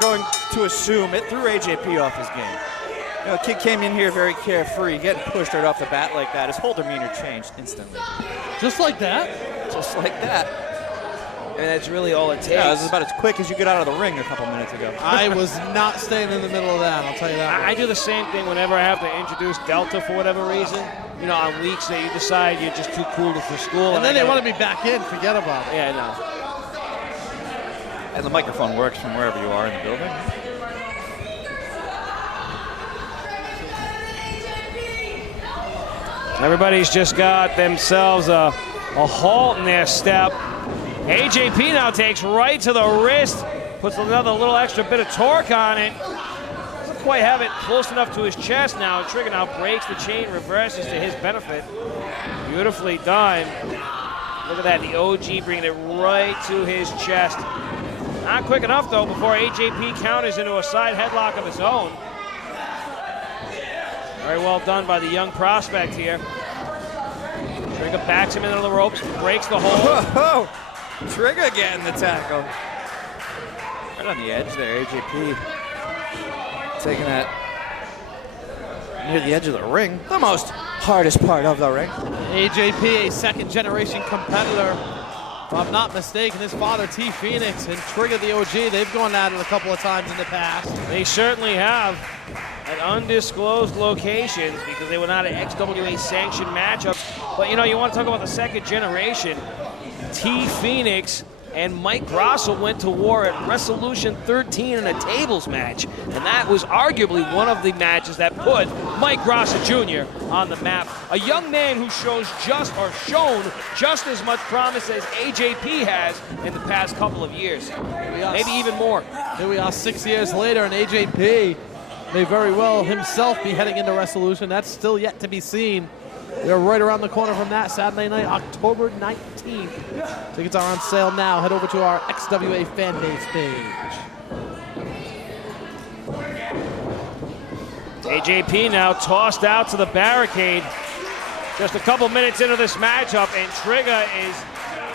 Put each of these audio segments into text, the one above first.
going to assume it threw AJP off his game. You know, kid came in here very carefree, getting pushed right off the bat like that. His whole demeanor changed instantly. Just like that? Just like that. And that's really all it takes. Yeah, this is about as quick as you get out of the ring a couple minutes ago. I was not staying in the middle of that, I'll tell you that. I do the same thing whenever I have to introduce Delta for whatever reason. You know, on weeks that you decide you're just too cool for school. And then they want to be back in, forget about it. Yeah, I know. And the microphone works from wherever you are in the building. Everybody's just got themselves a halt in their step. AJP now takes right to the wrist, puts another little extra bit of torque on it. Doesn't quite have it close enough to his chest now. Trigga now breaks the chain, reverses to his benefit. Beautifully done. Look at that, the OG bringing it right to his chest. Not quick enough though before AJP counters into a side headlock of his own. Very well done by the young prospect here. Trigga backs him into the ropes, breaks the hold. Whoa! Trigga getting the tackle. Right on the edge there, AJP. Taking that near the edge of the ring. The most hardest part of the ring. AJP, a second-generation competitor. If I'm not mistaken, his father, T. Phoenix, and Trigga the OG, they've gone at it a couple of times in the past. They certainly have at undisclosed locations because they were not an XWA sanctioned matchups. But you know, you want to talk about the second generation. T. Phoenix and Mike Grosso went to war at Resolution 13 in a tables match. And that was arguably one of the matches that put Mike Grosso Jr. on the map. A young man who shown just as much promise as AJP has in the past couple of years. Maybe even more. Here we are 6 years later, and AJP may very well himself be heading into Resolution. That's still yet to be seen. We're right around the corner from that Saturday night, October 19th. Tickets are on sale now. Head over to our XWA fan base page. AJP now tossed out to the barricade. Just a couple minutes into this matchup, and Trigga is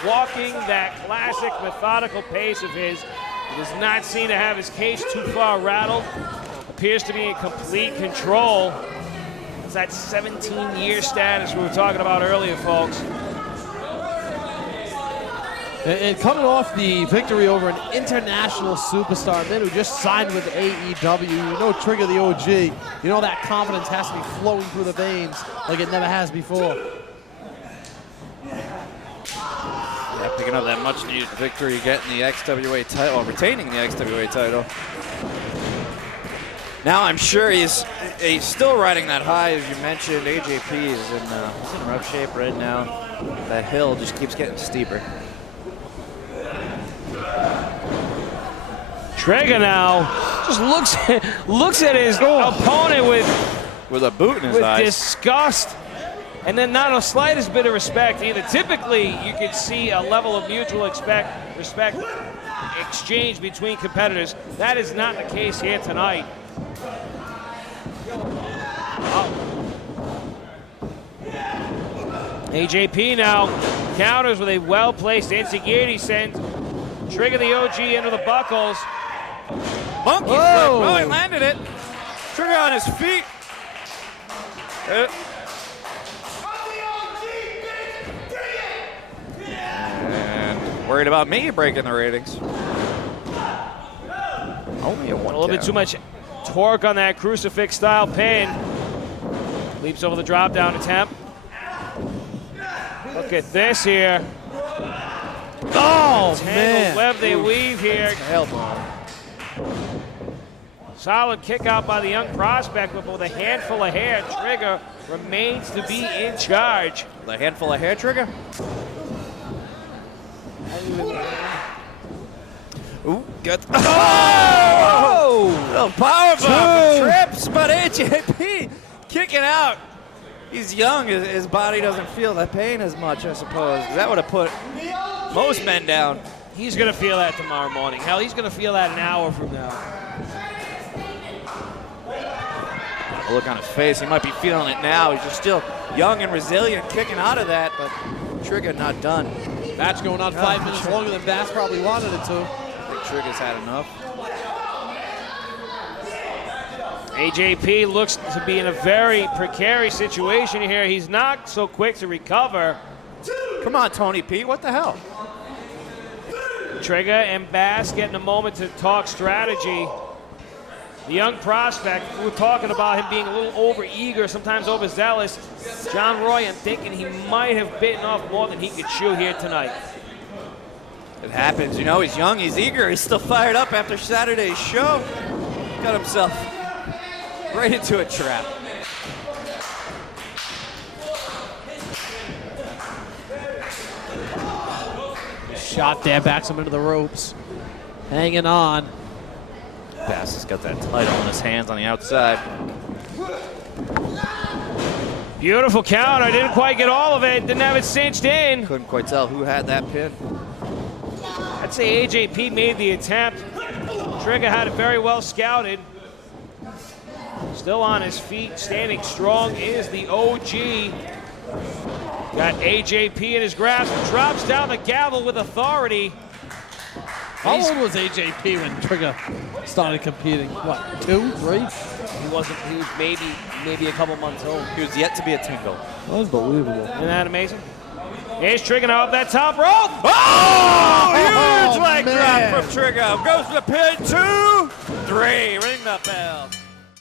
walking that classic methodical pace of his. He does not seem to have his case too far rattled. Appears to be in complete control. It's that 17-year status we were talking about earlier, folks. And coming off the victory over an international superstar, a man who just signed with AEW, you know Trigga the OG, you know that confidence has to be flowing through the veins like it never has before. Yeah, picking up that much-needed victory, getting the XWA title, retaining the XWA title. Now I'm sure he's still riding that high, as you mentioned. AJP is in rough shape right now. That hill just keeps getting steeper. Trigga now just looks at his opponent with a boot in his eyes. Disgust, and then not a slightest bit of respect either. Typically, you could see a level of mutual respect exchange between competitors. That is not the case here tonight. AJP now counters with a well-placed Insigiri, sends Trigga the OG into the buckles. Monkey flip. Oh, he landed it. Trigga on his feet. And worried about me breaking the ratings. Only a little bit too much torque on that crucifix-style pin. Leaps over the drop-down attempt. Look at this here. Oh, Tangled man. web they weave here. Elbow. Solid kick out by the young prospect, but with a handful of hair, Trigga remains to be in charge. The handful of hair, Trigga. Ooh, good. Oh! Little power bomb. Trips, but AJP kicking out. He's young. His body doesn't feel the pain as much, I suppose. That would have put most men down. He's going to feel that tomorrow morning. Hell, he's going to feel that an hour from now. The look on his face, he might be feeling it now. He's just still young and resilient, kicking out of that, but Trigga not done. Match going on 5 minutes longer than Bass probably wanted it to. I think Trigga's had enough. AJP looks to be in a very precarious situation here. He's not so quick to recover. Come on, Tony P. What the hell? Trigga and Bass getting a moment to talk strategy. The young prospect, we were talking about him being a little over-eager, sometimes overzealous. John Roy, I'm thinking he might have bitten off more than he could chew here tonight. It happens, you know, he's young, he's eager, he's still fired up after Saturday's show. Got himself right into a trap. Shot there, backs him into the ropes. Hanging on. Bass has got that title in his hands on the outside. Beautiful count. I didn't quite get all of it. Didn't have it cinched in. Couldn't quite tell who had that pin. I'd say AJP made the attempt. Trigga had it very well scouted. Still on his feet, standing strong is the OG. Got AJP in his grasp, drops down the gavel with authority. How old was AJP when Trigga started competing? What, 2, 3? He was maybe a couple months old. He was yet to be a tingle. Unbelievable. Isn't that amazing? Here's Trigga now up that top rope. Oh, huge leg man. drop from Trigga. Goes to the pin, 2, 3. Ring the bell.